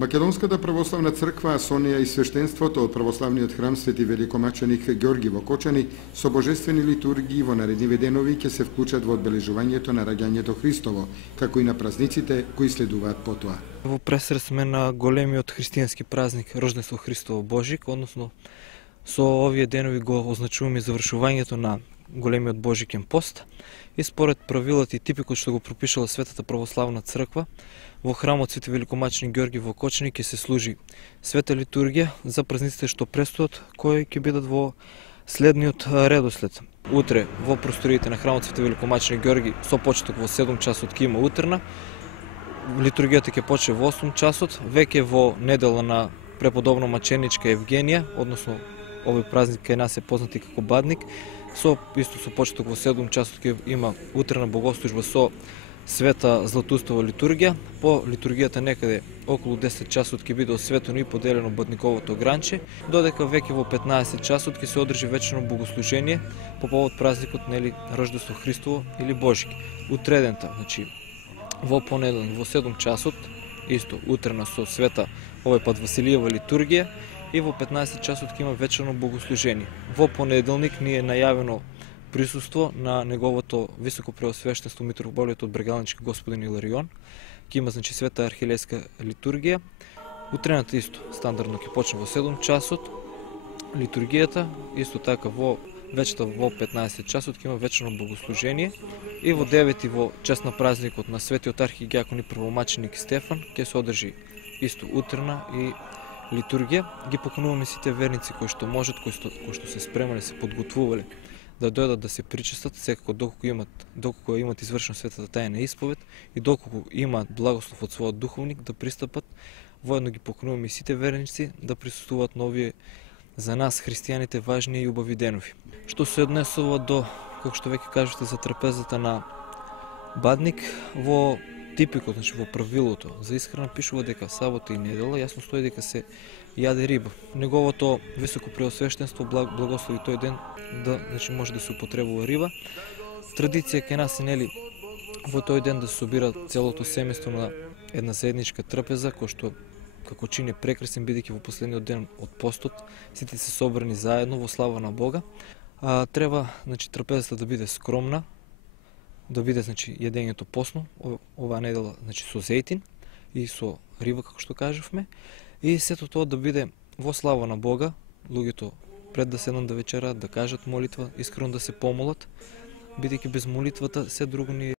Македонската православна црква, со неја и свештенството од православниот храм Свети Великомаченик Ѓорги во Кочани, со божествени литургии во наредниви денови ќе се вклучат во одбележувањето на раѓањето Христово, како и на празниците кои следуваат потоа. Во пресред сме на големиот христијански празник Рождество Христово Божик, односно со овие денови го означуваме завршувањето на големиот Божикен пост и според правилата и типикот што го пропишала Светата православна црква, во храмот Свети Великомаченик Ѓорги во Кочани ќе се служи света литургија за празниците што престојат, кои ќе бидат во следниот редослед. Утре во просториите на храмот Свети Великомаченик Ѓорги со почеток во 7 часот ќе има утрена. Литургијата ќе почне во 8 часот, веќе во недела на преподобно маченичка Евгенија, односно овој празник кај нас е познат и како Бадник, со почеток во 7 часот ќе има утрена богослужба со света Златустова литургија. По литургијата некаде околу 10 часот ќе биде осветено и поделено Бадниковото гранче, додека веќе во 15 часот ќе се одржи вечерно богослужение по повод празникот Рождество Христово или Божик. Утредента, значи во понеделник во 7 часот, исто утрена со света овој пат Василиева литургија и во 15 часот ќе има вечерно богослужение. Во понеделник ни е најавено присуство на неговото високо преосвештенство митрополиот од Брегалнички господин Иларион. Ќе има значи света архиелејска литургија. Утрената исто стандардно ќе почне во 7 часот. Литургијата исто така во вечерта во 15 часот ќе има вечерно богослужение и во 9 во чест на празникот на светиот архидијакон и првомаченик Стефан ќе се одржи исто утрена и литургија. Ги покануваме сите верници кои што можат, кои што се спремале, се подготвувале да дојдат да се причестат, секако доколку имат извршено светата тајна исповед и доколку имаат благослов од својот духовник да пристапат. Воедно ги покануваме и сите верници да присуствуваат на овие за нас христијаните важни и убави денови. Што се однесува до, како што веќе кажете, за трапезата на Бадник, во типикот, значи во правилото за исхрана пишува дека сабота и недела јасно стои дека се јаде риба. Неговото високо преосвештенство благослови тој ден да значи може да се употребува риба. Традиција кај нас е во тој ден да се собира целото семејство на една заедничка трапеза, кој што како чин е прекрасен, бидејќи во последниот ден од постот сите се собрани заедно во слава на Бога. Треба значи трапезата да биде скромна, да биде значи јадењето посно, оваа недела значи со зејтин и со риба како што кажавме, и сето тоа да биде во слава на Бога, луѓето пред да седнат да вечерат, да кажат молитва, искрено да се помолат, бидејќи без молитвата се друго ни